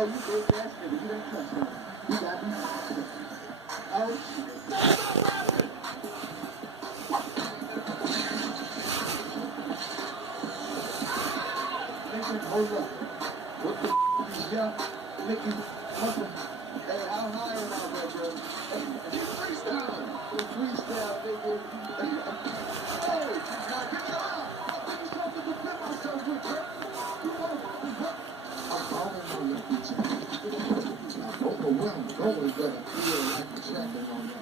Oh, you big ass nigga. You ain't touch him. You got me. Oh, shit. Nigga, hold up. What the is y'all? Nigga, fucking. Hey, how high are out there, bro? Hey, freestyle. The freestyle, nigga. Hey, now get your eye. I think it's time to defend myself with, bro. You motherfuckers, bro. I'm calling on your bitch. I don't know where I'm going, but I feel like I'm trapping on you.